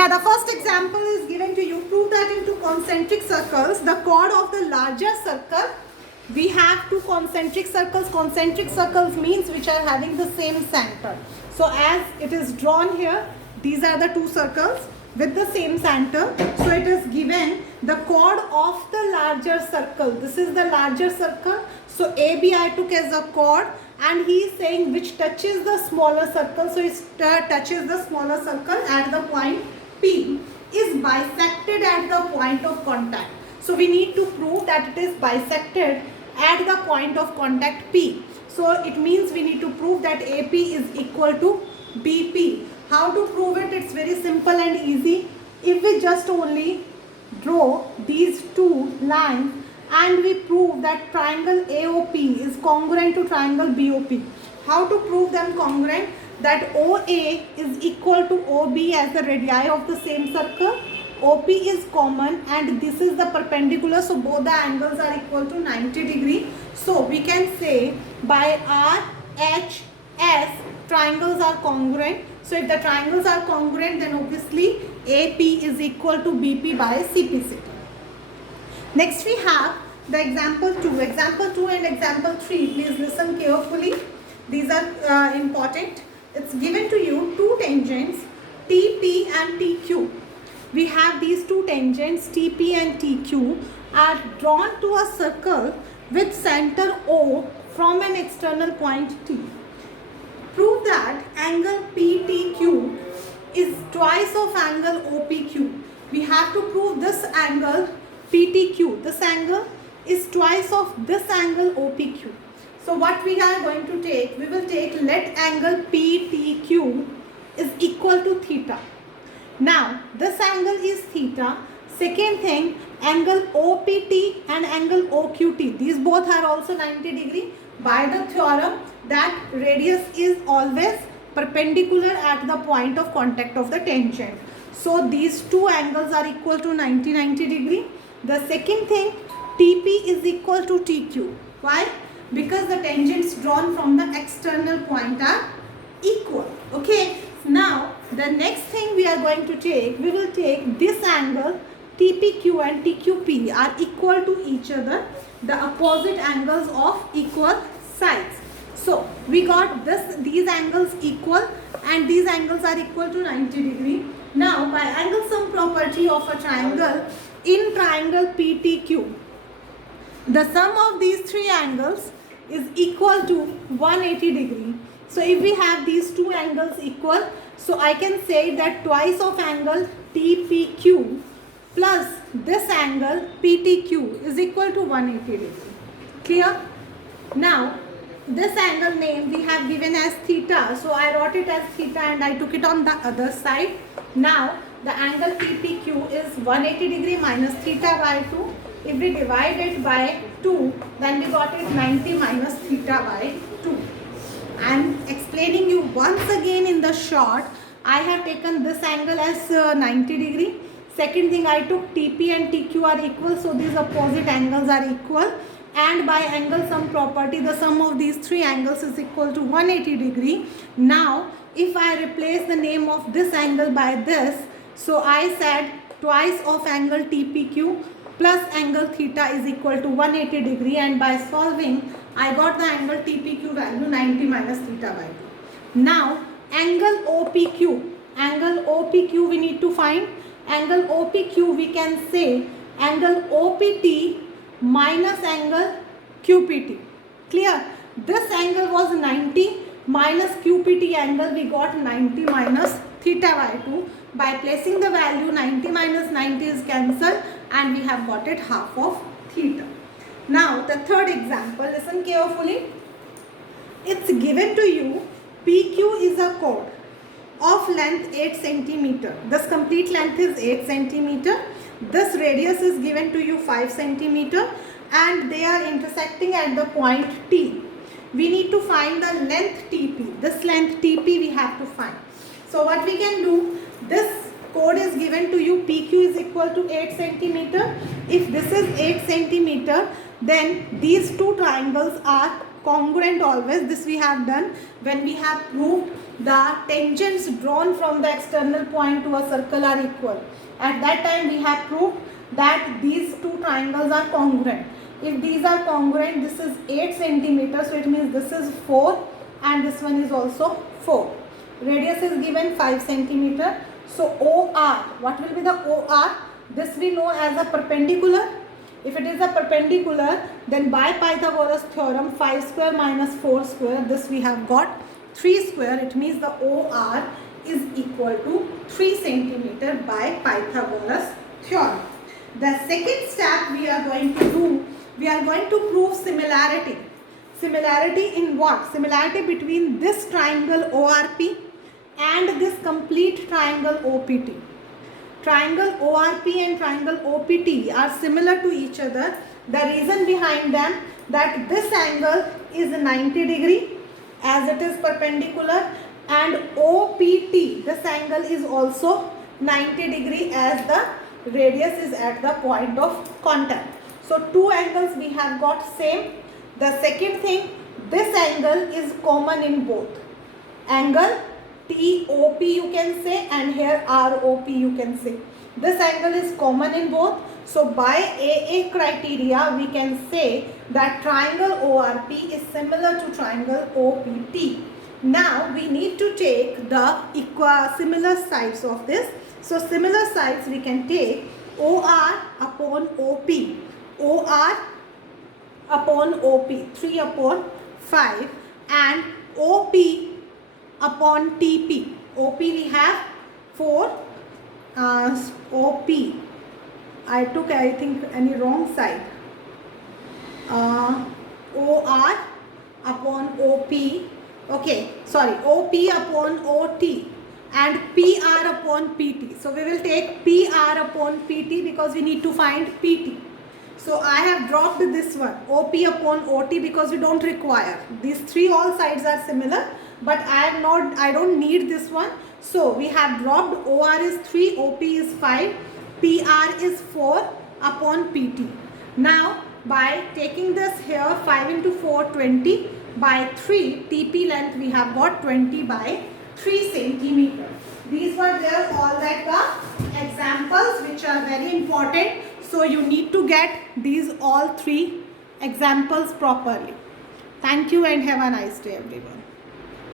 Yeah, the first example is given to you. Prove that in two concentric circles, the chord of the larger circle, we have two concentric circles. Concentric circles means which are having the same center. So as it is drawn here, these are the two circles with the same center. So it is given the chord of the larger circle. This is the larger circle. So AB I took as a chord, and he is saying which touches the smaller circle. So it touches the smaller circle at the point P, is bisected at the point of contact. So we need to prove that it is bisected at the point of contact P. So it means we need to prove that AP is equal to BP. How to prove it? It's very simple and easy. If we just only draw these two lines and we prove that triangle AOP is congruent to triangle BOP. How to prove them congruent? That OA is equal to OB as the radii of the same circle. OP is common and this is the perpendicular, so both the angles are equal to 90 degree. So we can say by RHS triangles are congruent. So if the triangles are congruent, then obviously AP is equal to BP by CPCT. Next we have the example 2. Example 2 and example 3. Please listen carefully. These are important. It's given to you two tangents TP and TQ. We have these two tangents TP and TQ are drawn to a circle with center O from an external point T. Prove that angle PTQ is twice of angle OPQ. We have to prove this angle PTQ. This angle is twice of this angle OPQ. So what we are going to take? We will take let angle PTQ is equal to theta. Now this angle is theta. Second thing, angle OPT and angle OQT, these both are also 90 degree. By the theorem that radius is always perpendicular at the point of contact of the tangent. So these two angles are equal to 90 degree. The second thing, TP is equal to TQ. Why? Because the tangents drawn from the external point are equal. Okay. Now the next thing we are going to take, we will take this angle TPQ and TQP are equal to each other, the opposite angles of equal sides. So we got these angles equal and these angles are equal to 90 degree. Now by angle sum property of a triangle, in triangle PTQ, the sum of these three angles is equal to 180 degree. So if we have these two angles equal, so I can say that twice of angle TPQ plus this angle PTQ is equal to 180 degree. Clear? Now this angle name we have given as theta. So I wrote it as theta and I took it on the other side. Now the angle PPQ is 180 degree minus theta by 2. If we divide it by 2, then we got it 90 minus theta by 2. I am explaining you once again in the short. I have taken this angle as 90 degree. Second thing, I took TP and TQ are equal, so these opposite angles are equal. And by angle sum property, the sum of these three angles is equal to 180 degree. Now, if I replace the name of this angle by this, so I said twice of angle TPQ plus angle theta is equal to 180 degree, and by solving, I got the angle TPQ value 90 minus theta by 2. Now, angle OPQ we need to find. Angle OPQ we can say angle OPT minus angle QPT. Clear? This angle was 90 minus QPT angle, we got 90 minus theta by 2. By placing the value 90 minus 90 is cancelled and we have got it half of theta. Now the third example, listen carefully. It's given to you PQ is a chord of length 8 centimeter. This complete length is 8 centimeter. This radius is given to you 5 centimeter and they are intersecting at the point T. We need to find the length TP. This length TP we have to find. So what we can do, this chord is given to you, PQ is equal to 8 centimeter. If this is 8 centimeter, then these two triangles are congruent always. This we have done when we have proved the tangents drawn from the external point to a circle are equal. At that time we have proved that these two triangles are congruent. If these are congruent, this is 8 centimeters, so it means this is 4 and this one is also 4. Radius is given 5 centimeter. So OR, what will be the OR? This we know as a perpendicular. If it is a perpendicular, then by Pythagoras theorem, 5 square minus 4 square, this we have got 3 square. It means the OR is equal to 3 centimeter by Pythagoras theorem. The second step we are going to do, we are going to prove similarity. Similarity in what? Similarity between this triangle ORP and this complete triangle OPT. Triangle ORP and triangle OPT are similar to each other. The reason behind them, that this angle is 90 degree as it is perpendicular, and OPT, this angle is also 90 degree as the radius is at the point of contact. So two angles we have got same. The second thing, this angle is common in both. Angle TOP you can say, and here ROP you can say. This angle is common in both. So by AA criteria we can say that triangle ORP is similar to triangle OPT. Now we need to take the similar sides of this. So similar sides we can take OR upon OP. OR upon OP, 3 upon 5, and OP upon TP. OP we have 4. OP, I took I think any wrong side. OR upon OP, okay, sorry, OP upon OT and PR upon PT. So we will take PR upon PT because we need to find PT. So I have dropped this one, OP upon OT, because we don't require. These three all sides are similar, but I don't need this one. So we have dropped. OR is 3, OP is 5, PR is 4 upon PT. Now by taking this here, 5 into 4, 20 by 3, TP length we have got 20 by 3 centimeter. These were there all that examples which are very important. So you need to get these all 3 examples properly. Thank you and have a nice day everyone.